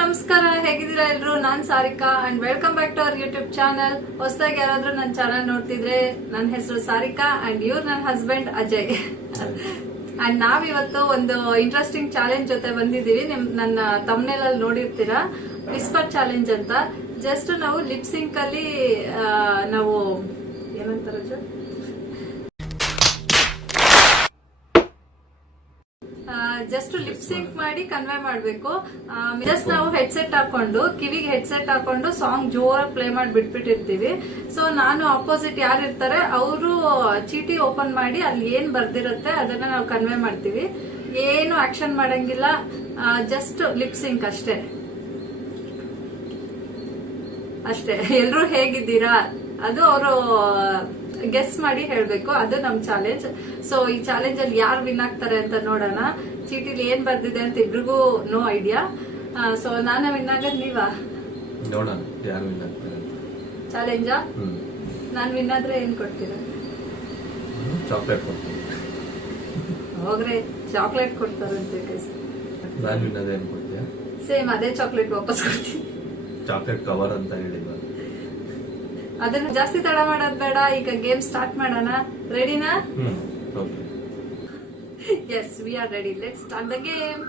ನಮಸ್ಕಾರ, ಹೇಗಿದ್ದೀರಾ ಎಲ್ರು? ನಾನ್ Sarika and welcome back to our YouTube channel. ಹೊಸದಾಗಿ ಯಾರಾದ್ರೂ ನನ್ನ ಚಾನಲ್ ನೋಡ್ತಿದ್ರೆ, ನನ್ನ ಹೆಸರು ಸಾರಿಕಾ ಅಂಡ್ ಇವ್ರು ನನ್ನ ಹಸ್ಬೆಂಡ್ ಅಜಯ್. ಅಂಡ್ ನಾವಿವತ್ತು ಒಂದು ಇಂಟ್ರೆಸ್ಟಿಂಗ್ ಚಾಲೆಂಜ್ ಜೊತೆ ಬಂದಿದೀವಿ. ನನ್ನ ತಮ್ನೇಲ್ ಅಲ್ಲಿ ನೋಡಿರ್ತೀರಾ, ವಿಸ್ಪರ್ ಚಾಲೆಂಜ್ ಅಂತ. ಜಸ್ಟ್ ನಾವು ಲಿಪ್ಸಿಂಕ್ ಅಲ್ಲಿ ನಾವು ಏನಂತಾರ ಜಸ್ಟ್ ಲಿಪ್ಸಿಂಕ್ ಮಾಡಿ ಕನ್ವೆ ಮಾಡ್ಬೇಕು. ಜಸ್ಟ್ ನಾವು ಹೆಡ್ಸೆಟ್ ಹಾಕೊಂಡು, ಕಿವಿಗೆ ಹೆಡ್ಸೆಟ್ ಹಾಕೊಂಡು ಸಾಂಗ್ ಜೋರಾಗಿ ಪ್ಲೇ ಮಾಡಿ ಬಿಟ್ಬಿಟ್ಟಿರ್ತೀವಿ. ಸೊ ನಾನು ಅಪೋಸಿಟ್ ಯಾರು ಇರ್ತಾರೆ ಅವರು ಚೀಟಿ ಓಪನ್ ಮಾಡಿ ಅಲ್ಲಿ ಏನ್ ಬರ್ದಿರುತ್ತೆ ಅದನ್ನ ನಾವು ಕನ್ವೆ ಮಾಡ್ತೀವಿ. ಏನು ಆಕ್ಷನ್ ಮಾಡಂಗಿಲ್ಲ, ಜಸ್ಟ್ ಲಿಪ್ಸಿಂಕ್ ಅಷ್ಟೇ. ಎಲ್ರು ಹೇಗಿದ್ದೀರಾ ಅದು ಅವರು ಗೆಸ್ ಮಾಡಿ ಹೇಳ್ಬೇಕು. ಅದು ನಮ್ ಚಾಲೆಂಜ್. ಸೊ ಈ ಚಾಲೆಂಜ್ ಅಲ್ಲಿ ಯಾರು ವಿನ್ ಆಗ್ತಾರೆ ಅಂತ ನೋಡೋಣ. ಚೀಟಿಲಿ ಏನ್ ಬರ್ದಿದೆ ಅಂತ ಇಬ್ರಿಗೂ ನೋ ಐಡಿಯಾ. ಸೊ ನಾನು ವಿನ್ ಆಗೋದ್ ನೀವಾ? ನೋಡೋಣ ಯಾರು ವಿನ್ ಆಗ್ತಾರೆ. ಚಾಲೆಂಜಾ? ನಾನ್ ವಿನ್ ಆದ್ರೆ ಏನ್ ಕೊಡ್ತೀರಾ? ಚಾಕ್ಲೇಟ್ ಕೊಡ್ತೀನಿ. ಹೋಗ್ರೆ, ಚಾಕ್ಲೇಟ್ ಕೊಡ್ತಾರಂತೆ. ನಾನು ವಿನ್ ಆದ್ರೆ ಏನ್ ಕೊಡ್ತೀಯ? ಸೇಮ್ ಅದೇ ಚಾಕ್ಲೇಟ್ ವಾಪಸ್ ಕೊಡ್ತೀನಿ. ಚಾಕ್ಲೇಟ್ ಕವರ್ ಅಂತ ಹೇಳಿಲ್ಲ. ಅದನ್ನ ಜಾಸ್ತಿ ತಡ ಮಾಡೋದ್ ಬೇಡ. ಈಗ ಗೇಮ್ ಸ್ಟಾರ್ಟ್ ಮಾಡೋಣ. ರೆಡಿನಾ? Yes, we are ready. Let's start the game.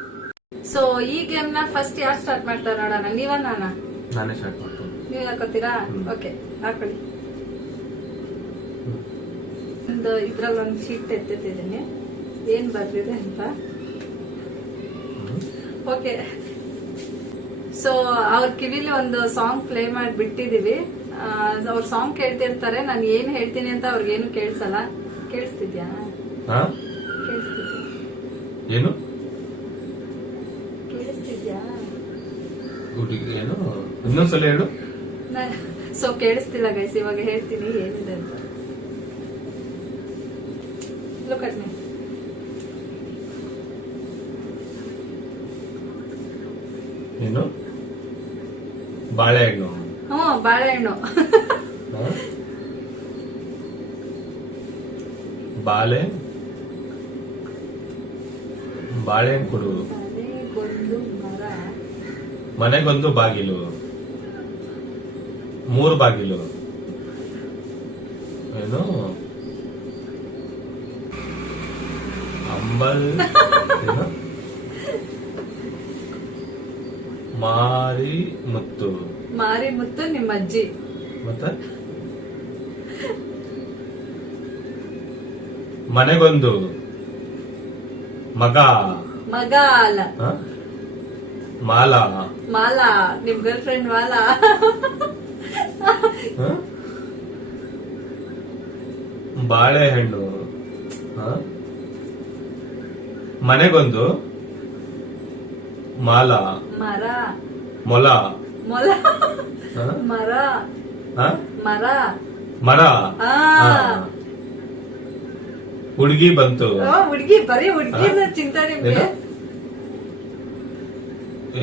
So ಈ ಗೇಮ್ ನ ಫಸ್ಟ್ ಯಾರು ಸ್ಟಾರ್ಟ್ ಮಾಡ್ತಾರೆ ನೋಡೋಣ? ನೀವ ನಾನಾ? ನಾನೇ ಸ್ಟಾರ್ಟ್ ಮಾಡ್ತೀನಿ. ನೀವ್ ಹಾಕೋತೀರಾ? ಓಕೆ, ಹಾಕೊಳ್ಳಿ. ಒಂದು ಇದ್ರಲ್ಲಿ ಒಂದು ಶೀಟ್ ಎತ್ತಿದ್ದೀನಿ, ಏನ್ ಬರ್ದಿದೆ ಅಂತ. ಓಕೆ, ಸೊ ಅವ್ರ ಕಿವಿಲಿ ಒಂದು ಸಾಂಗ್ ಪ್ಲೇ ಮಾಡಿ ಬಿಟ್ಟಿದೀವಿ. ಅವ್ರ ಸಾಂಗ್ ಕೇಳ್ತಿರ್ತಾರೆ. ನಾನು ಏನ್ ಹೇಳ್ತೀನಿ ಅಂತ ಅವ್ರಿಗೇನು ಕೇಳಿಸಲ್ಲ. ಕೇಳಿಸ್ತಿದ್ಯಾ? ಕೇಳಿಸ್ತಿದ್ಯಾ? ಏನು ಕೇಳಿಸ್ತಿದ್ಯಾ? ಏನು ಇನ್ನೊಂದ್ಸಲ ಹೇಳು. ಸೊ ಕೇಳಿಸ್ತಿಲ್ಲ ಗೈಸ್, ಇವಾಗ ಹೇಳ್ತೀನಿ ಏನಿದೆ ಅಂತ. Look at me. ಏನು? ಬಾಳೆಹಣ್ಣು. ಬಾಳೆಹಣ್ಣು. ಬಾಳೆಹಣ್ಣು ಕೊಡು. ಮನೆಗೊಂದು ಬಾಗಿಲು, 3 ಬಾಗಿಲು. ಏನು? ಅಂಬಲ್. ಮಾರಿ ಮುತ್ತು. ಮಾರಿ ಮುತ್ತು ನಿಮ್ಮ ಅಜ್ಜಿ. ಮತ್ತೆ ಮನೆಗೊಂದು ಮಗ. ಮಗ ಅಲ್ಲ, ಮಾಲಾ. ಮಾಲಾ ನಿಮ್ ಗರ್ಲ್ ಫ್ರೆಂಡ್ ಮಾಲಾ. ಬಾಳೆಹಣ್ಣು. ಮನೆಗೊಂದು ಮಾಲ. ಮರ. ಮೊಲ. ಮೊಲ. ಮರ. ಮರ. ಮರ. ಹುಡುಗಿ ಬಂತು. ಹುಡುಗಿ, ಬರೀ ಹುಡುಗಿ ಚಿಂತೆ ನಿಮ್ಗೆ.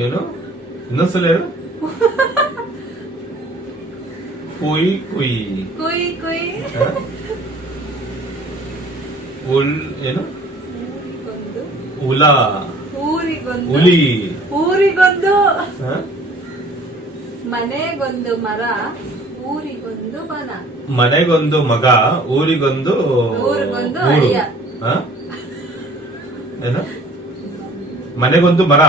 ಏನು? ಇನ್ನೊಂದ್ಸಲ ಹೇಳು. ಕುಯ್ ಕುಯ್. ಕುಯ್ ಕುಯ್. ಏನು? ಉಲ. ಊರಿಗೊಂದು. ಹುಲಿ. ಊರಿಗೊಂದು. ಮನೆಗೊಂದು ಮರ, ಊರಿಗೊಂದು ಮನ. ಮನೆಗೊಂದು ಮಗ, ಊರಿಗೊಂದು ಅಳಿಯ. ಏನು? ಮನೆಗೊಂದು ಮರ,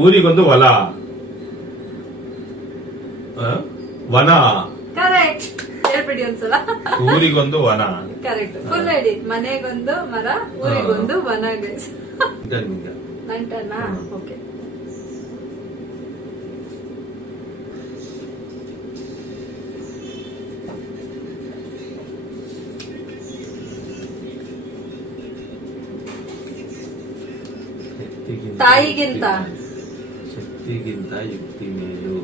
ಊರಿಗೊಂದು ಹೊಲ, ವನ. ಕರೆಕ್ಟ್. ಹೇಳ್ಬಿಡಿ ಒಂದ್ಸಲ. ಊರಿಗೊಂದು ವನ. ಕರೆಕ್ಟ್. ಫುಲ್ ಹೇಳಿ. ಮನೆಗೊಂದು ಮರ, ಊರಿಗೊಂದು ವನ. ನಂಟನಾ? ಓಕೆ. ತಾಯಿಗಿಂತ ಶಕ್ತಿಗಿಂತ ಯುಕ್ತಿ ಮೇಲು.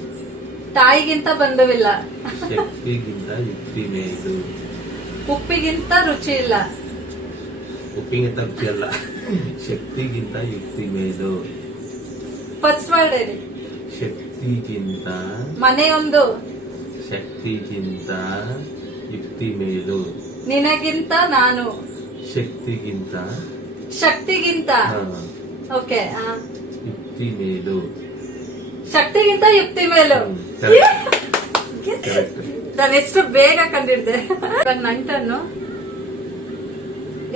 ತಾಯಿಗಿಂತ ಬಂಧವಿಲ್ಲ. ಶಕ್ತಿಗಿಂತ ಯುಕ್ತಿ ಮೇಲು. ಉಪ್ಪಿಗಿಂತ ರುಚಿ ಇಲ್ಲ. ಉಪ್ಪಿಗಿಂತ ರುಚಿ ಅಲ್ಲ, ಶಕ್ತಿಗಿಂತ ಯುಕ್ತಿ ಮೇಲು. ಫಸ್ಟ್ ವರ್ಡ್ ಹೇಳಿ. ಶಕ್ತಿಗಿಂತ. ಮನೆಯೊಂದು. ಶಕ್ತಿಗಿಂತ ಯುಕ್ತಿ ಮೇಲು. ನಿನಗಿಂತ ನಾನು. ಶಕ್ತಿಗಿಂತ. ಶಕ್ತಿಗಿಂತ. ಓಕೆ ಯುಕ್ತಿ ಮೇಲು. ಶಕ್ತಿಗಿಂತ ಯುಕ್ತಿ ಮೇಲು. ಕರೆಕ್ಟ್. ನಾನು ಎಷ್ಟು ಬೇಗ ಕಂಡಿಡ್ದೆ. ಇವಾಗ ನಂಟನ್ನು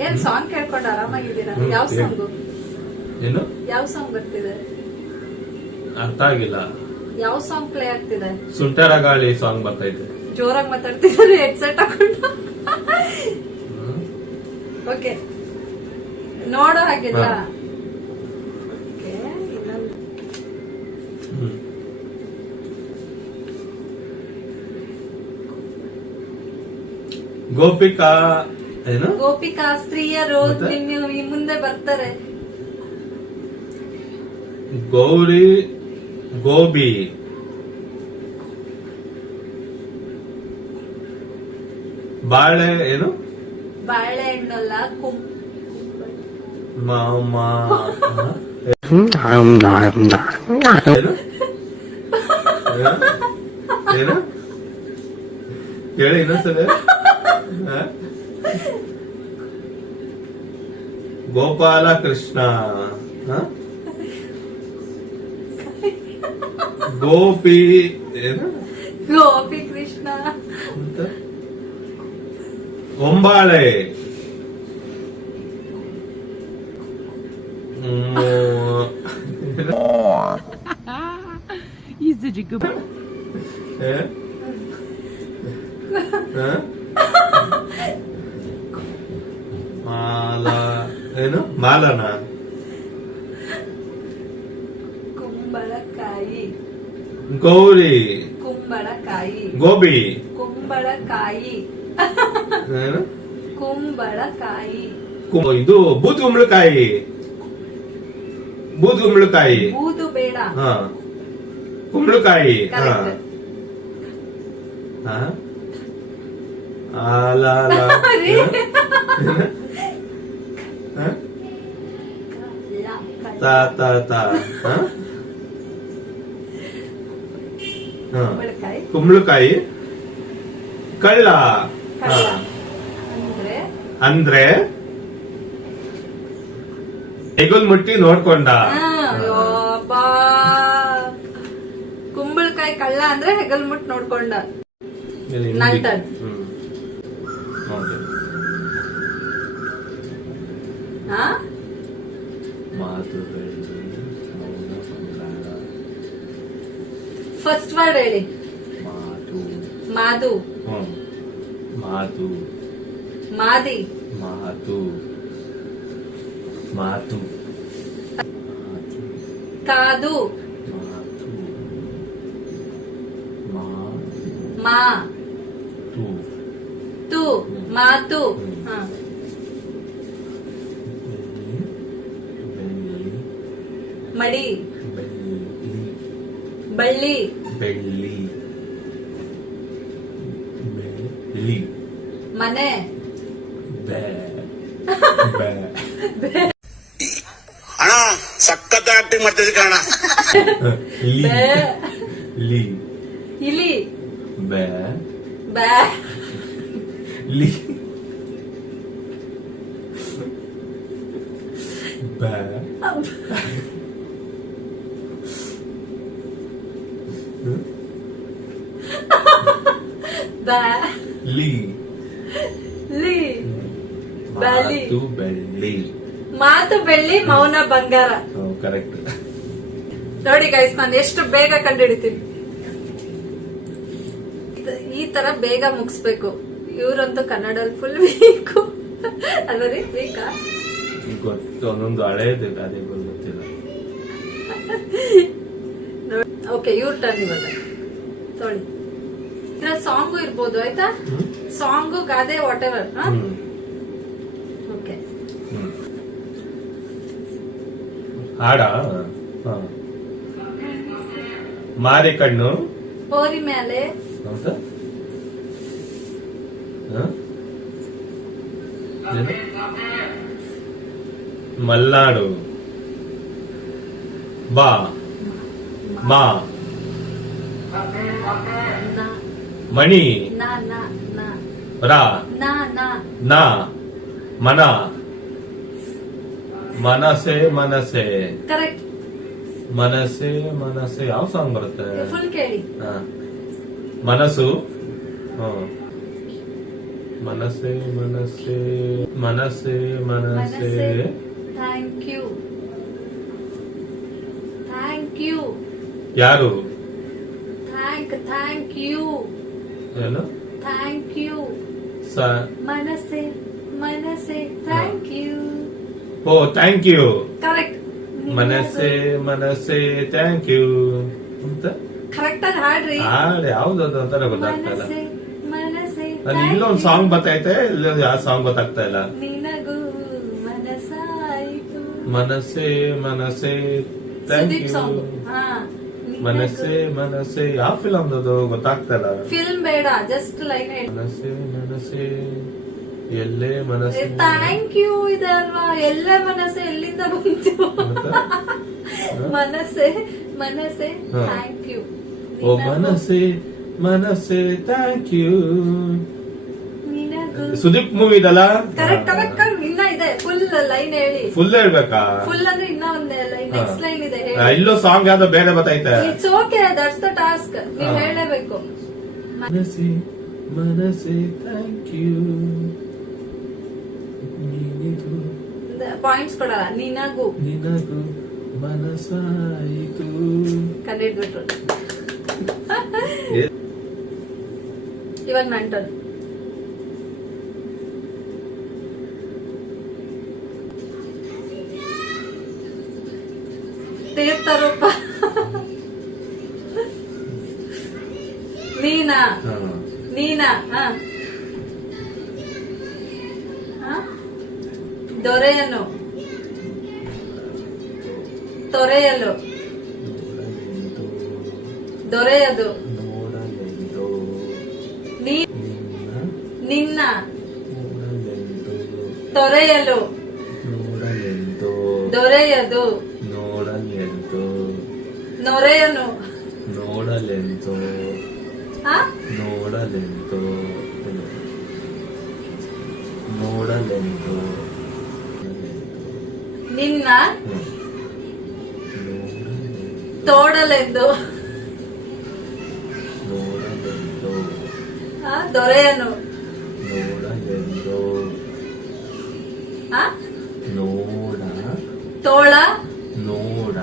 ಏನ್ ಸಾಂಗ್ ಕೇಳ್ಕೊಂಡು ಆರಾಮಾಗಿದ್ದೀರಾ? ಯಾವ ಸಾಂಗು? ಏನು? ಯಾವ ಸಾಂಗ್ ಬರ್ತಿದೆ? ಅರ್ಥ ಆಗಿಲ್ಲ. ಯಾವ ಸಾಂಗ್ ಪ್ಲೇ ಆಗ್ತಿದೆ? ಸುಂಟರ ಗಾಳಿ ಸಾಂಗ್ ಬರ್ತೈತೆ. ಜೋರಾಗಿ ಮಾತಾಡ್ತಿದ್ದಾರೆ ಹೆಡ್ಸೆಟ್ ಹಾಕೊಂಡು. ಓಕೆ, ನೋಡೋ ಹಾಗಿಲ್ಲ. ಓಕೆ, ಇನ್ನೊಂದು ಗೋಪಿಕಾ ಏನು? ಗೋಪಿಕಾ ಸ್ತ್ರೀಯರು ಮತ್ತೆ? ನಿಮ್ಮ ಈ ಮುಂದೆ ಬರ್ತಾರೆ. ಗೌರಿ ಗೋಬಿ ಬಾಳೆ ಏನು? ಬಾಳೆಹಣ್ಣಲ್ಲ, ಮಾಮ ಏನು? ಏನು ಹೇಳಿ ಇನ್ನೊಂದ್ಸಲ. ಗೋಪಾಲ ಕೃಷ್ಣ, ಗೋಪಿ ಏನು? ಗೋಪಿ ಕೃಷ್ಣ, ಅಂತ ಒಂಬಾಳೆ, ಮಾಲ ಏನು? ಮಾಲನ, ಕುಂಬಳಕಾಯಿ, ಗೌರಿ, ಕುಂಬಳಕಾಯಿ, ಗೋಬಿ, ಕುಂಬಳಕಾಯಿ, ಏನು? ಕುಂಬಳಕಾಯಿ, ಇದು ಬೂದು ಕುಂಬಳಕಾಯಿ, ಬೂದು ಕುಂಬಳಕಾಯಿ, ಬೂದು ಬೇಡ, ಹಾ ಕುಂಬಳಕಾಯಿ, ಹಾ Correct. ಹಾ ಆಲಾಲ ರೀ. ಹಾ? ತಾ ತಾ ತಾ ಹಾ? ಹಾ. ಕುಂಬಳಕಾಯಿ, ಕುಂಬಳಕಾಯಿ, ಕಳ್ಳ, ಹಾ. ಕಳ್ಳ. ಅಂದ್ರೆ ಅಂದ್ರೆ ಹೆಗಲ್ ಮುಟ್ಟಿ ನೋಡ್ಕೊಂಡ. ಅಯ್ಯೋಪ್ಪಾ. ಕುಂಬಳಕಾಯಿ ಕಳ್ಳ ಅಂದ್ರೆ ಹೆಗಲ್ ಮುಟ್ ನೋಡ್ಕೊಂಡ. ನನ್ turn. ಹಾ, ಮಾತು ಬೆಳ್ಳಿ ಮೌನ ಬಂಗಾರ. ಫಸ್ಟ್ ವರ್ಡ್ ಹೇಳಿ. ಮಾತು, ಮಾದು, ಮಾತು, ಮಾದಿ, ಮಾತು, ಮಾತು, ಕಾದು, ಮಾತು, ಮಾ, ಮಾತು, ತು, ಮಾತು. ಹಾ. ಬೆಳ್ಳಿ, ಮಡಿ, ಬೆಳ್ಳಿ, ಬಳ್ಳಿ, ಬೆಳ್ಳಿ, ಬೆಳ್ಳಿ, ಮನೆ, ಬೇ, ಬೇ, ಅಣ್ಣ ಸಖತ್ ಆಕ್ಟಿಂಗ್ ಮಾಡ್ತಿದ್ದೆ ಕಣ. ಲಿ, ಬೇ, ಲಿ, ಇಲಿ, ಬೇ, ಬ್ಯಾ, ಲಿ, ಬೇ, ಬ್ಯಾ, ಲಿ, ಲಿ, ಬ್ಯಾಲಿ. ಮಾತು ಬೆಳ್ಳಿ. ಮಾತು ಬೆಳ್ಳಿ, ಮೌನ ಬಂಗಾರ. ಕರೆಕ್ಟ್. ನೋಡಿ ಗೈಸ್, ನಾನು ಎಷ್ಟು ಬೇಗ ಕಂಡುಹಿಡಿತೀನಿ. ಈ ತರ ಬೇಗ ಮುಗಿಸ್ಬೇಕು. ಇವ್ರಂತೂ ಕನ್ನಡದಲ್ಲಿ ಫುಲ್ ವೀಕು ಅಲ್ವರಿ? ವೀಕಾ? ಗೊತ್ತು, ಒಂದೊಂದು ಹಳೇದಿಲ್ಲ, ಅದೇ ಗೊತ್ತಿಲ್ಲ. ಓಕೆ, ಇವ್ರ ಟರ್ನ್ ಇವಾಗ. ತೊಳಿ, ಇದ್ರಲ್ಲಿ ಸಾಂಗು ಇರ್ಬೋದು, ಆಯ್ತಾ? ಸಾಂಗು, ಗಾದೆ, ವಾಟ್ ಎವರ್. ಓಕೆ, ಹಾಡ. ಮಾರಿ ಕಣ್ಣು, ಹೋರಿ ಮೇಲೆ, ಹೌದಾ? ಹ? ಏನು? ಮಲ್ನಾಡು, ಬಾ, ಮಾ, ನ, ಮಣಿ, ನ, ನ, ನ, ರಾ, ನ, ನ, ನಾ, ಮನ, ಮನಸೆ ಮನಸೆ ಕರೆಕ್ಟ್. ಮನಸೆ ಮನಸೆ ಯಾವ ಸಾಂಗ್ ಬರುತ್ತೆ? ಫುಲ್ ಕೇಳಿ. ಹಾ. ಮನಸ್ಸು. ಹ್ಮ್. ಮನಸೆ ಮನಸೆ ಮನಸೆ ಮನಸೆ. Thank you. Thank you. ಯಾರು? Thank you. ಏನು? Thank you. ಸ ಮನಸೆ ಮನಸೆ ಥ್ಯಾಂಕ್ ಯು. ಓ ಥ್ಯಾಂಕ್ ಯು. ಕರೆಕ್ಟ್. ಮನಸ್ಸೆ ಮನಸ್ಸೆ ಥ್ಯಾಂಕ್ ಯು ಅಂತ ಕರೆಕ್ಟ್ ಆಗಿ ಹಾಡ್ರಿ. ಹಾಡು ಯಾವ್ದು ಅಂತಾನೆ ಗೊತ್ತಾಗ್ತಾ ಇಲ್ಲ. ಮನಸ್ಸೆ ಮನಸ್ಸೆ ಅಲ್ಲಿ ಇಲ್ಲೊಂದು ಸಾಂಗ್ ಬರ್ತೈತೆ, ಇಲ್ಲೊಂದು ಯಾವ ಸಾಂಗ್ ಗೊತ್ತಾಗ್ತಾ ಇಲ್ಲ. ನಿನಗೂ ಮನಸ್ಸಾಯಿತು. ಮನಸ್ಸೆ ಮನಸ್ಸೆ ಥ್ಯಾಂಕ್ ಸುದೀಪ್ ಯು. ಸಾಂಗ್. ಹಾ. ಮನಸ್ಸೆ ಮನಸ್ಸೆ ಯಾವ ಫಿಲಮ್ ಅದು ಗೊತ್ತಾಗ್ತಾ ಇಲ್ಲ. ಫಿಲ್ಮ್ ಬೇಡ, ಜಸ್ಟ್ ಲೈನ್ ಹೇಳಿ. ಮನಸ್ಸೆ ಮನಸ್ಸೆ ಎಲ್ಲೇ ಮನಸ್ಸೆ. ಥ್ಯಾಂಕ್ ಯು ಇದೆ ಅಲ್ವಾ? ಎಲ್ಲ ಮನಸ್ಸೆ ಎಲ್ಲಿಂದ ಬಂತು? ಮತ್ತೆ? ಮನಸ್ಸೆ ಮನಸ್ಸೆ ಹಾ. Thank you. ಓ ಮನಸ್ಸೆ ಮನಸ್ಸೆ ಥ್ಯಾಂಕ್ ಯು. ನಿನಗೂ ಸುದೀಪ್ ಮೂವಿ ಇದಲ್ಲ? Correct correct. ಇನ್ನ ಇದೆ ಫುಲ್ ಲೈನ್ ಹೇಳಿ. ಫುಲ್ ಹೇಳ್ಬೇಕಾ? ಫುಲ್ ಅಂದ್ರೆ ಇನ್ನ ಒಂದ್ ಲೈನ್, ಹಾ. ನೆಕ್ಸ್ಟ್ ಲೈನ್ ಇದೆ ಇಲ್ಲೋ ಸಾಂಗ್ ಯಾವ್ದೋ ಬೇರೆ ಬರ್ತೈತೆ. It's okay, that's the task. ನೀವ್ ಹಾ. ಹೇಳಲೇಬೇಕು. ಮನಸ್ಸೆ ಮನಸ್ಸೆ ಥ್ಯಾಂಕ್ ಯು. ನೀನಿದು ಪಾಯಿಂಟ್ಸ್ ಕೊಡಲ್ಲ. ನಿನಗೂ ನಿನಗೂ ಮನಸ್ಸಾಯಿತು. ಕಂಡಿಡ್ಬಿಟ್ರು. ಇವಾಗ ನನ್ ಟರ್ನ್. ತೀರ್ಥರೂಪ. ನೀನಾ ಹಾ. ನೀನಾ. ಹಾ. ಹಾ? ದೊರೆಯನು ತೊರೆಯಲು. ನೋಡಲೆಂದು ದೊರೆಯದು. ನೋಡಲೆಂದು ನೀ ನಿನ್ನ ನಿನ್ನ ನೋಡಲೆಂದು ತೊರೆಯಲು. ನೋಡಲೆಂದು ದೊರೆಯದು. ನೋಡಲೆಂದು ನೊರೆಯನು. ನೋಡಲೆಂದು ಹಾ? ನೋಡಲೆಂದು ನೋಡಲೆಂದು ನಿನ್ನ ಹ್ಮ್. ತೋಡಲೆಂದು. ನೋಡಲೆಂದು ಹಾ? ದೊರೆಯನು. ನೋಡಲೆಂದು ಹಾ? ನೋಡ ತೋಳ. ನೋಡ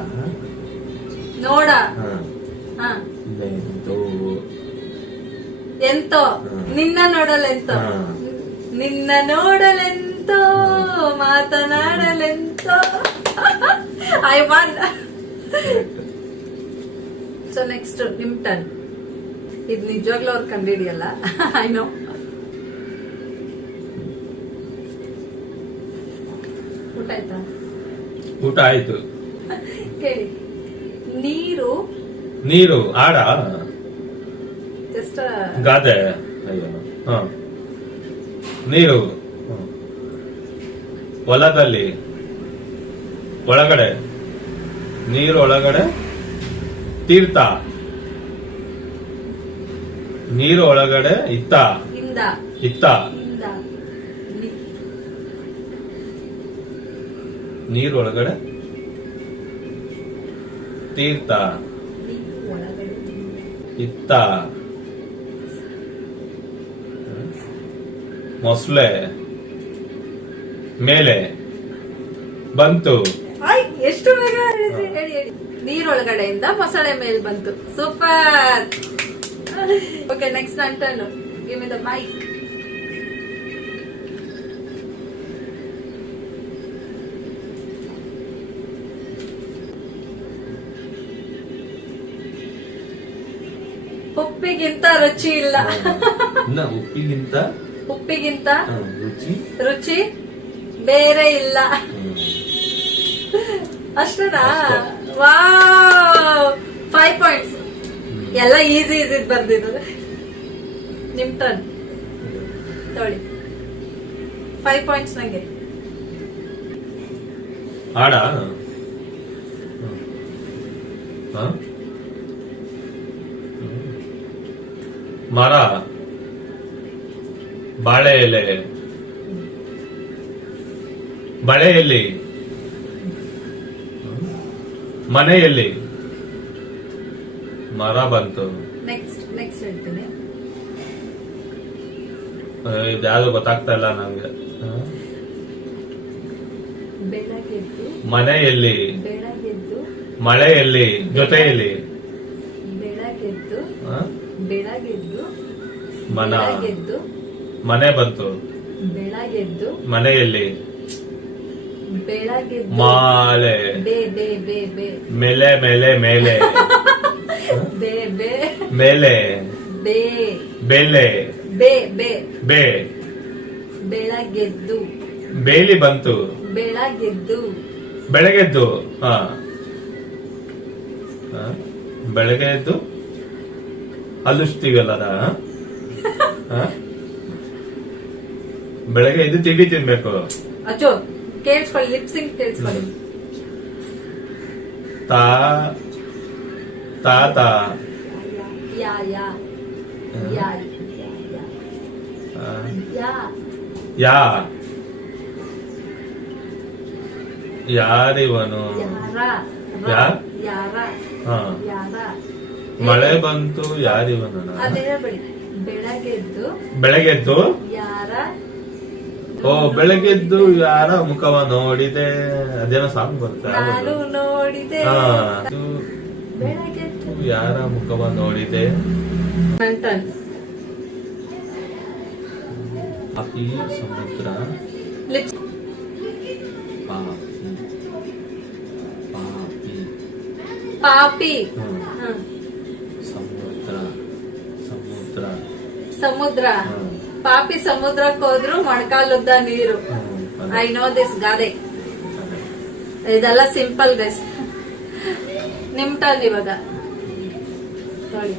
ನೋಡ. ಹ ಹಾ. ಲೆಂದು ಎಂತೋ. ನಿನ್ನ ನೋಡಲೆಂತೋ. ಹಾ. ನಿನ್ನ ನೋಡಲೆಂತೋ ಮಾತನಾಡಲೆಂತೋ. I won. ಸೊ ನೆಕ್ಸ್ಟ್ ನಿಮ್ ಟರ್ನ್. ಇದು ನಿಜವಾಗ್ಲೂ ಅವ್ರು ಕಂಡಿಡಿಯಲ್ಲ. I know. ಊಟ ಆಯ್ತಾ? ಊಟ ಆಯ್ತು. ಕೇಳಿ. ನೀರು ನೀರು ಆಡ ಜಸ್ಟ್ ಗಾದೆ. ಅಯ್ಯೋ ಹ. ನೀರು ಹ. ಹೊಲದಲ್ಲಿ ಒಳಗಡೆ ನೀರು ಒಳಗಡೆ ತೀರ್ಥ. ನೀರು ಒಳಗಡೆ ಇತ್ತ ಇಂದ ಇತ್ತ. ಇಂದ ನೀರು ಒಳಗಡೆ ತೀರ್ಥ ನೀರು ಒಳಗಡೆ ಇತ್ತ. ಮೊಸಳೆ ಮೇಲೆ ಬಂತು. ಆಯ್, ಎಷ್ಟು ಬೇಗ ಹೇಳಿದ್ರಿ. ಹೇಳಿ ಹೇಳಿ. ನೀರೊಳಗಡೆಯಿಂದ ಮೊಸಳೆ ಮೇಲ್ ಬಂತು. ಸೂಪರ್. ಓಕೆ, ನೆಕ್ಸ್ಟ್ ನನ್ನ turn. Give me the mic. ಉಪ್ಪಿಗಿಂತ ರುಚಿ ಇಲ್ಲ. ಇನ್ನ ಉಪ್ಪಿಗಿಂತ ಉಪ್ಪಿಗಿಂತ ರುಚಿ ರುಚಿ ಬೇರೆ ಇಲ್ಲ. ಅಷ್ಟೇನಾ? ಅಷ್ಟೇ. Wow, 5 points. ಎಲ್ಲ ಈಸಿ ಈಸಿ ಬರ್ದಿದ್ದಾರೆ. ನಿಮ್ ಟರ್ನ್ ತೊಳಿ. 5 ಪಾಯಿಂಟ್ಸ್ ನಂಗೆ. ಆಡ ಮರ ಬಾಳೆ ಎಲೆ ಬಳೆ ಎಲೆ ಮನೆಯಲ್ಲಿ ಮರ ಬಂತು. ನೆಕ್ಸ್ಟ್ ಹೇಳ್ತೀನಿ. ಇದ್ಯಾವುದು ಗೊತ್ತಾಗ್ತಾ ಇಲ್ಲ ನಂಗೆ. ಬೆಳಗೆದ್ದು ಮನೆಯಲ್ಲಿ ಬೆಳಗೆದ್ದು ಮಳೆಯಲ್ಲಿ ಜೊತೆಯಲ್ಲಿ ಬೆಳಗೆದ್ದು ಆ? ಬೆಳಗೆದ್ದು ಮನ ಬೆಳಗೆದ್ದು ಮನೆ ಬಂತು. ಬೆಳಗೆದ್ದು ಮನೆಯಲ್ಲಿ ಬೆಳಗೆದ್ದು ಮಾಲೆ ಬೇ ಬೇ ಬೇ ಬೇ ಮೇಲೆ ಮೇಲೆ ಮೇಲೆ ಬೇ ಬೇ ಮೇಲೆ ಬೇ ಬೆಲೆ ಬೇ ಬೇ ಬೇ ಬೆಳಗೆದ್ದು ಬೇಲಿ ಬಂತು. ಬೆಳಗೆದ್ದು ಬೆಳಗ್ಗೆದ್ದು ಹಾ ಬೆಳಗ್ಗೆ ಎದ್ದು ಹಲ್ಲುಸ್ತೀವಲ್ಲ ಬೆಳಗ್ಗೆ ಎದ್ದು ತಿಂಡಿ ತಿನ್ಬೇಕು. ಅಚ್ಚೋ ಕೇಳಿಸ್ಕೊಳ್ಳಿ, ಲಿಪ್ಸಿಂಗ್ ಕೇಳಿಸ್ಕೊಳ್ಳಿ. ತಾ ತಾತ ಯಾ ಯಾ ಯಾ ಆ, ಯಾ ಯಾ ಯಾರಿವನು ಯಾರ ಯಾ? ಯಾರ ಹಾ ಯಾರ ಮಳೆ ಬಂತು ಯಾರಿವನು ಅದೇ ಹೇಳ್ಬೇಡಿ. ಬೆಳಗೆದ್ದು ಬೆಳಗ್ಗೆದ್ದು ಯಾರ ಓ ಬೆಳಗ್ಗೆದ್ದು ಯಾರ ಮುಖವ ನೋಡಿದೆ. ಅದೇನೋ ಸಾಂಗ್ ಬರುತ್ತೆ. ನಾನು ನೋಡಿದೆ. ಹಾ ಬೆಳಗೆದ್ದು ಯಾರ ಮುಖವ ನೋಡಿದೆ. ಟನ್ ಪಾಪಿ ಸಮುದ್ರ ಲಿಪ್ಸ್ ಪಾಪಿ ಪಾಪಿ ಪಾಪಿ ಹ್ಮ್. ಹ್ಮ್. ಸಮುದ್ರ ಸಮುದ್ರ ಸಮುದ್ರ ಹ್ಮ್. ಪಾಪಿ ಸಮುದ್ರಕ್ಕೆ ಹೋದ್ರು ಮೊಣಕಾಲುದ್ದ ನೀರು. ಹ್ಮ್. ಐ ನೋ ದಿಸ್ ಗಾದೆ. ಇದೆಲ್ಲ ಸಿಂಪಲ್ ಗೈಸ್. ನಿಮ್ ಟರ್ನ್ ಇವಾಗ. ನೋಡಿ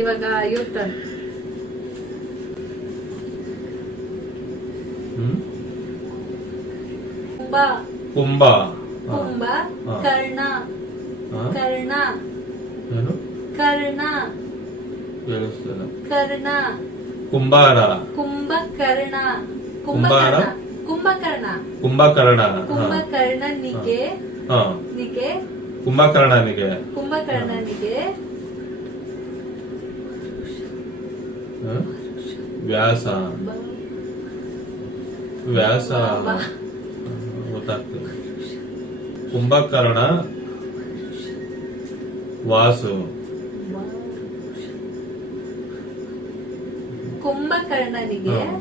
ಇವಾಗ ಇವ್ರ ಟರ್ನ್. ಹ್ಮ್ ಕುಂಭ ಕುಂಭ ಹಾ. ಕುಂಭ ಹಾ. ಕರ್ಣ ಹಾ? ಕರ್ಣ ಏನು ಕರ್ಣ ಕೇಳಿಸ್ತಿಲ್ಲ. ಕರ್ಣ ಕುಂಬಾರ ಕುಂಭಕರ್ಣ ಕುಂಬಾರ? ಕುಂಭಕರ್ಣ ಕುಂಭಕರ್ಣ ಹಾ. ಕುಂಭಕರ್ಣನಿಗೆ ಹಾ. ನಿಗೆ ಕುಂಭಕರ್ಣನಿಗೆ ಕುಂಭಕರ್ಣನಿಗೆ ಹಾ? ವ್ಯಾಸ ವ್ಯಾಸ ಗೊತ್ತಾಗ್ತದೆ. ಕುಂಭಕರ್ಣ ವಾಸು ಕುಂಭಕರ್ಣನಿಗೆ ಹಾ.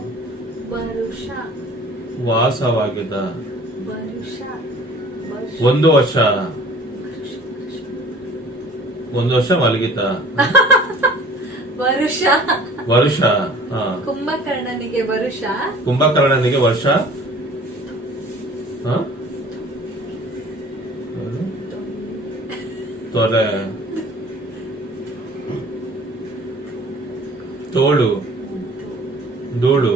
ವರುಷ ವಾಸವಾಗಿದ್ದ ವರುಷ ಒಂದು ವರ್ಷ ಮಲಗಿದ್ದ ವರುಷ ವರುಷ ಹಾ. ಕುಂಭಕರ್ಣನಿಗೆ ವರುಷ ಕುಂಭಕರ್ಣನಿಗೆ ವರ್ಷ ಹಾ? ಏನು? ತೊರೆ ತೋಳು ಧೂಳು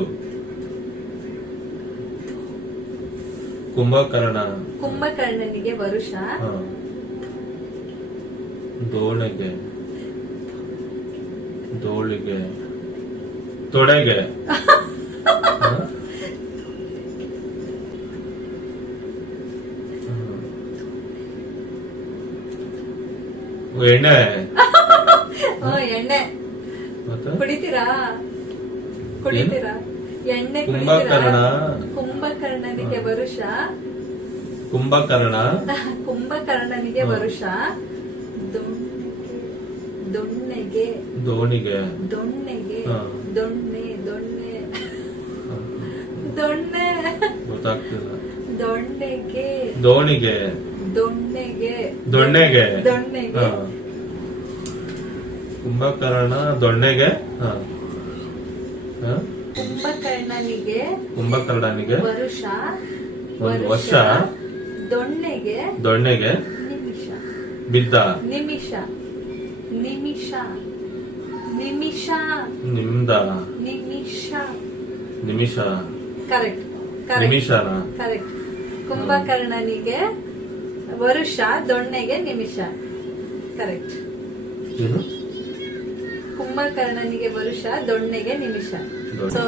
ಕುಂಭಕರ್ಣನಿಗೆ ವರುಷ ಹಾ. ದೋಣಿಗೆ ದೋಳಿಗೆ ತೊಡೆಗೆ ಹಾ? ಎಣ್ಣೆ ಎಣ್ಣೆ ಮತ್ತೆ ಕುಡಿತೀರಾ ಎಣ್ಣೆ ಕುಂಭಕರ್ಣ ಕುಂಭಕರ್ಣನಿಗೆ ವರುಷ ಕುಂಭಕರ್ಣನಿಗೆ ವರುಷ ದೊಣ್ಣೆಗೆ ದೋಣಿಗೆ ದೊಣ್ಣೆಗೆ ಹಾ. ದೊಣ್ಣೆ ದೊಣ್ಣೆ ದೊಣ್ಣೆ ಗೊತ್ತಾಗ್ತಿಲ್ಲ. ದೊಣ್ಣೆಗೆ ದೋಣಿಗೆ ದೊಣ್ಣೆಗೆ ದೊಣ್ಣೆಗೆ ದೊಣ್ಣೆಗೆ ಹಾ. ಕುಂಭಕರ್ಣ ದೊಣ್ಣೆಗೆ ಹಾ. ಹಾ? ಕುಂಭಕರ್ಣನಿಗೆ ವರುಷ ಒಂದು ವರ್ಷ ದೊಣ್ಣೆಗೆ ದೊಣ್ಣೆಗೆ ನಿಮಿಷ ಬಿದ್ದ ನಿಮಿಷ ನಿಮಿಷ ನಿಮಿಷ ನಿಮ್ದ ನಿಮಿಷ ನಿಮಿಷ ಕರೆಕ್ಟ್ ನಿಮಿಷನ ಕರೆಕ್ಟ್. ಕುಂಭಕರ್ಣನಿಗೆ ವರುಷ ದೊಣ್ಣೆಗೆ ನಿಮಿಷ ಕರೆಕ್ಟ್. ಏನು ಕುಂಭಕರ್ಣನಿಗೆ ವರುಷ ದೊಣ್ಣೆಗೆ ನಿಮಿಷ ಸೊ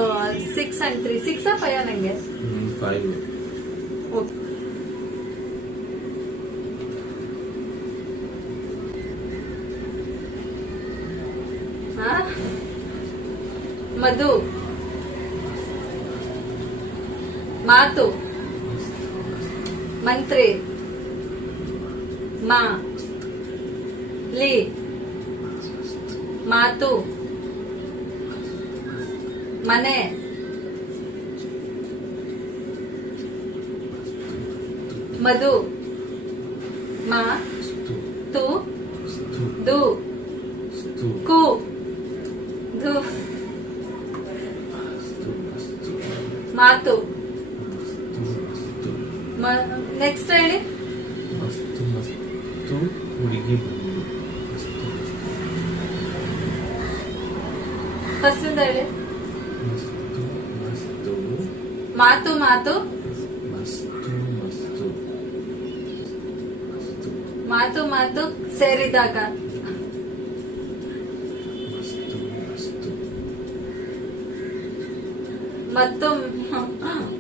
6 and 3 6 5 ನಂಗೆ 5. ಓಕೆ. ಮಧು, ಮಾತು, ಮಂತ್ರಿ, ಮಾ, ಲಿ, ಮಾತು, ಮನೆ, ಮಧು, ಮಾ, ತು, ದು, ಕು, ದು, ಮಾತು. ನೆಕ್ಸ್ಟ್ ಹೇಳಿ. ಮಸ್ತು ಮಸ್ತು ಹುಡುಗಿ ಬಂದು. ಫಸ್ಟ್ ಇಂದ ಹೇಳಿ. ಮಸ್ತು ಮಸ್ತು ಮಾತು ಮಾತು ಮಸ್ತು ಮಸ್ತು ಮಸ್ತು ಮಾತು ಮಾತು ಸೇರಿದಾಗ. ಮಸ್ತು ಮಸ್ತು ಮತ್ತು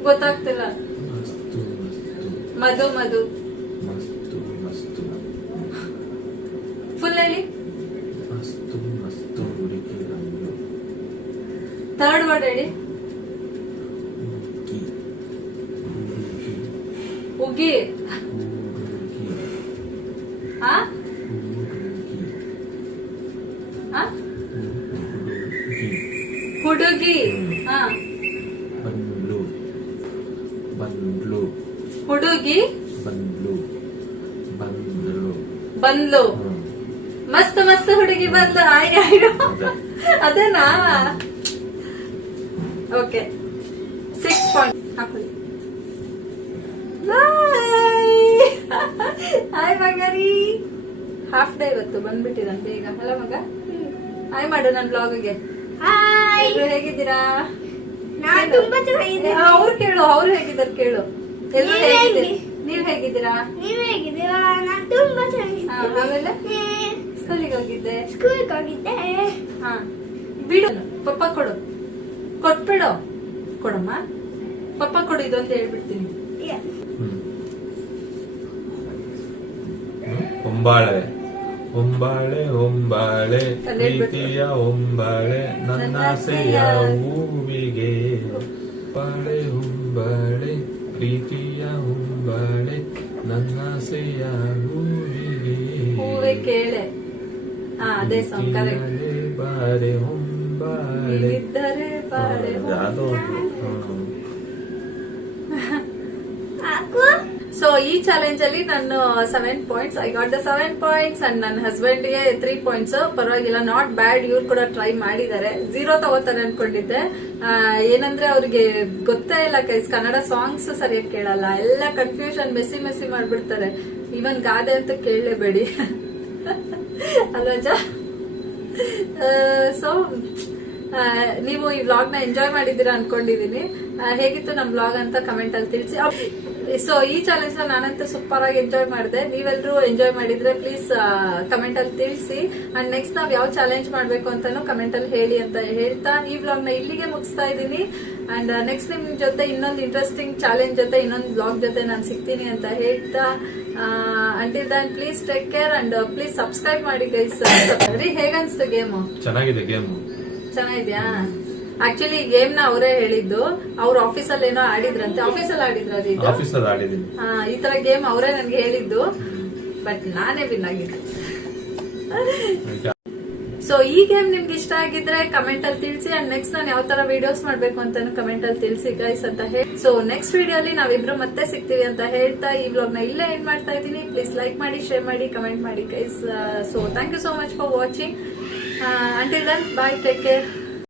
ಗೊತ್ತಾಗ್ತಿಲ್ಲ. ಮಸ್ತು ಮಸ್ತು ಮಧು ಮಧು ಮಸ್ತು ಮಸ್ತು ಫುಲ್ ಹೇಳಿ. ಮಸ್ತು ಮಸ್ತು ಹುಡುಗಿ ಬಂದು. ಥರ್ಡ್ ವರ್ಡ್ ಹೇಳಿ. ಹುಡುಗಿ ಹುಡುಗಿ ಉಗಿ. ಹುಡುಗಿ ಆ ಹುಡುಗಿ ಆ? ಹುಡುಗಿ ಹುಡುಗಿ. ಹಾ. ಬಂದ್ಲು ಬಂದ್ಲು ಹುಡುಗಿ ಬಂದ್ಲು ಬಂದ್ಲು. ಬಂದ್ಲು. ಮಸ್ತ್ ಮಸ್ತ್ ಹುಡುಗಿ ಬಂದ್ಲು. ಆಯ್ ಅದೇ. ಅದೇನಾ? ಓಕೆ 6 ಪಾಯಿಂಟ್ ಹಾಕೊಳ್ಳಿ. ಹಾಯ್ ಮಗರಿ. ಹಾಫ್ ಡೇ ಇವತ್ತು ಬಂದ್ಬಿಟ್ಟಿದಂತೆ ಈಗ. ಅಲ್ಲ ಮಗ? ಹಾಯ್ ಮಾಡು ನನ್ನ ಬ್ಲಾಗ್ಗೆ. ಹಾಯ್, ಹೇಗಿದ್ದೀರಾ? ನಾನ್ ತುಂಬಾ ಚೆನ್ನಾಗಿದ್ದೀನಿ. ಅವ್ರು ಕೇಳು, ಅವ್ರು ಹೇಗಿದ್ದಾರೆ ಕೇಳು. ಎಲ್ಲರೂ ನೀವ್ ಹೇಗಿದ್ದೀರಿ? ಹೇಗಿ? ನೀವ್ ಹೇಗಿದ್ದೀರಾ? ನೀವ್ ಹೇಗಿದ್ದೀರಾ? ನಾನ್ ತುಂಬಾ ಹಾ, ಚೆನ್ನಾಗಿದ್ದೀನಿ. ಆಮೇಲೆ ಸ್ಕೂಲಿಗೆ ಹೋಗಿದ್ದೆ. ಸ್ಕೂಲ್ಗೆ ಹೋಗಿದ್ದೆ. ಹಾ, ಬಿಡು. ಪಪ್ಪ ಕೊಡು. ಕೊಟ್ಬಿಡು. ಕೊಡಮ್ಮ. ಪಪ್ಪ ಕೊಡು, ಇದೊಂದು ಹೇಳ್ಬಿಡ್ತೀನಿ. ಹೊಂಬಾಳೆ ಹೊಂಬಾಳೆ ಹೊಂಬಾಳೆ ಅಲ್ಲಿ ಹೇಳ್ಬಿಟ್ಟು. ಪ್ರೀತಿಯ ಹೊಂಬಾಳೆ ನನ್ನಾಸೆಯ ಹೂವಿಗೆ. ಹೊಂಬಾಳೆ ಹೊಂಬಾಳೆ ಪ್ರೀತಿಯ ಹೊಂಬಾಳೆ ನನ್ನಾಸೆಯ ಹೂವಿಗೆ. ಹೂವೆ ಕೇಳೆ. ಹಾ, ಅದೇ ಸಾಂಗ್ ಕರೆಕ್ಟ್. ಪ್ರೀತಿಯಲೇ ಬಾರೆ ಹೊಂಬಾಳೆ. ಇದ್ದರೆ ಬಾಳೆ. ಯಾವ್ದೋ ಒಂದು. ಹಾಕು. ಸೊ ಈ ಚಾಲೆಂಜ್ ಅಲ್ಲಿ ನಾನು 7 points. I got the 7 points and ನನ್ನ ಹಸ್ಬೆಂಡ್ ಗೆ 3 ಪಾಯಿಂಟ್ಸ್. ಪರವಾಗಿಲ್ಲ, ನಾಟ್ ಬ್ಯಾಡ್. ಇವ್ರು ಕೂಡ ಟ್ರೈ ಮಾಡಿದ್ದಾರೆ. 0 ತಗೋತಾರೆ ಅನ್ಕೊಂಡಿದ್ದೆ. ಏನಂದ್ರೆ ಅವ್ರಿಗೆ ಗೊತ್ತೇ ಇಲ್ಲ ಕೈಸ್, ಕನ್ನಡ ಸಾಂಗ್ಸ್ ಸರಿಯಾಗಿ ಕೇಳಲ್ಲ. ಎಲ್ಲ ಕನ್ಫ್ಯೂಷನ್, ಮೆಸ್ಸಿ ಮೆಸ್ಸಿ ಮಾಡ್ಬಿಡ್ತಾರೆ. ಇವನ್ ಗಾದೆ ಅಂತ ಕೇಳಲೇಬೇಡಿ ಅಲ್ವಾ? ಸೊ ನೀವು ಈ ವ್ಲಾಗ್ ನ ಎಂಜಾಯ್ ಮಾಡಿದ್ದೀರಾ ಅನ್ಕೊಂಡಿದೀನಿ. ಹೇಗಿತ್ತು ನಮ್ ವ್ಲಾಗ್ ಅಂತ ಕಮೆಂಟ್ ಅಲ್ಲಿ ತಿಳಿಸಿ. ಸೊ ಈ ಚಾಲೆಂಜ್ ನ ನಾನಂತೂ ಸೂಪರ್ ಆಗಿ ಎಂಜಾಯ್ ಮಾಡಿದೆ. ನೀವೆಲ್ಲರೂ ಎಂಜಾಯ್ ಮಾಡಿದ್ರೆ ಪ್ಲೀಸ್ ಕಮೆಂಟ್ ಅಲ್ಲಿ ತಿಳಿಸಿ. ಅಂಡ್ ನೆಕ್ಸ್ಟ್ ನಾವ್ ಯಾವ ಚಾಲೆಂಜ್ ಮಾಡ್ಬೇಕು ಅಂತಾನು ಕಮೆಂಟ್ ಅಲ್ಲಿ ಹೇಳಿ ಅಂತ ಹೇಳ್ತಾ ಈ ವ್ಲಾಗ್ ನ ಇಲ್ಲಿಗೆ ಮುಗಿಸ್ತಾ ಇದ್ದೀನಿ. ಅಂಡ್ ನೆಕ್ಸ್ಟ್ ನಿಮ್ ಜೊತೆ ಇನ್ನೊಂದು ಇಂಟ್ರೆಸ್ಟಿಂಗ್ ಚಾಲೆಂಜ್ ಜೊತೆ, ಇನ್ನೊಂದು ವ್ಲಾಗ್ ಜೊತೆ ನಾನು ಸಿಗ್ತೀನಿ ಅಂತ ಹೇಳ್ತಾ, until Dhan please take care and please subscribe ಮಾಡಿ ಗೈಸ್. ಹೇಗನ್ಸ್ತು ಗೇಮು? ಚೆನ್ನಾಗಿದೆ ಗೇಮು. ಚೆನ್ನಾಗಿದ್ಯಾ? ಆಕ್ಚುಲಿ ಈ ಗೇಮ್ ನ ಅವರೇ ಹೇಳಿದ್ದು. ಅವ್ರ ಆಫೀಸಲ್ಲಿ ಏನೋ ಆಡಿದ್ರಂತೆ. ಆಫೀಸಲ್ಲಿ ಆಡಿದ್ರ? ಆಫೀಸಲ್ಲಿ ಆಡಿದ್ದೀನಿ. ಈ ತರ ಗೇಮ್ ಅವರೇ ನನ್ಗೆ ಹೇಳಿದ್ದು, ಬಟ್ ನಾನೇ ವಿನ್ ಆಗಿದ್ದೆ. ಸೊ ಈ ಗೇಮ್ ನಿಮ್ಗೆ ಇಷ್ಟ ಆಗಿದ್ರೆ ಕಮೆಂಟ್ ಅಲ್ಲಿ ತಿಳಿಸಿ. ಅಂಡ್ ನೆಕ್ಸ್ಟ್ ನಾನು ಯಾವ ತರ ವಿಡಿಯೋಸ್ ಮಾಡ್ಬೇಕು ಅಂತಾನು ಕಮೆಂಟ್ ಅಲ್ಲಿ ತಿಳಿಸಿ ಗೈಸ್ ಅಂತ ಹೇಳಿ. ಸೊ ನೆಕ್ಸ್ಟ್ ವಿಡಿಯೋ ಅಲ್ಲಿ ನಾವಿಬ್ರು ಮತ್ತೆ ಸಿಗ್ತೀವಿ ಅಂತ ಹೇಳ್ತಾ ಈ ವ್ಲಾಗ್ ನ ಇಲ್ಲೇ ಎಂಡ್ ಮಾಡ್ತಾ ಇದ್ದೀನಿ. ಪ್ಲೀಸ್ ಲೈಕ್ ಮಾಡಿ, ಶೇರ್ ಮಾಡಿ, ಕಮೆಂಟ್ ಮಾಡಿ guys. So thank you so much for watching. Until then, bye, take care.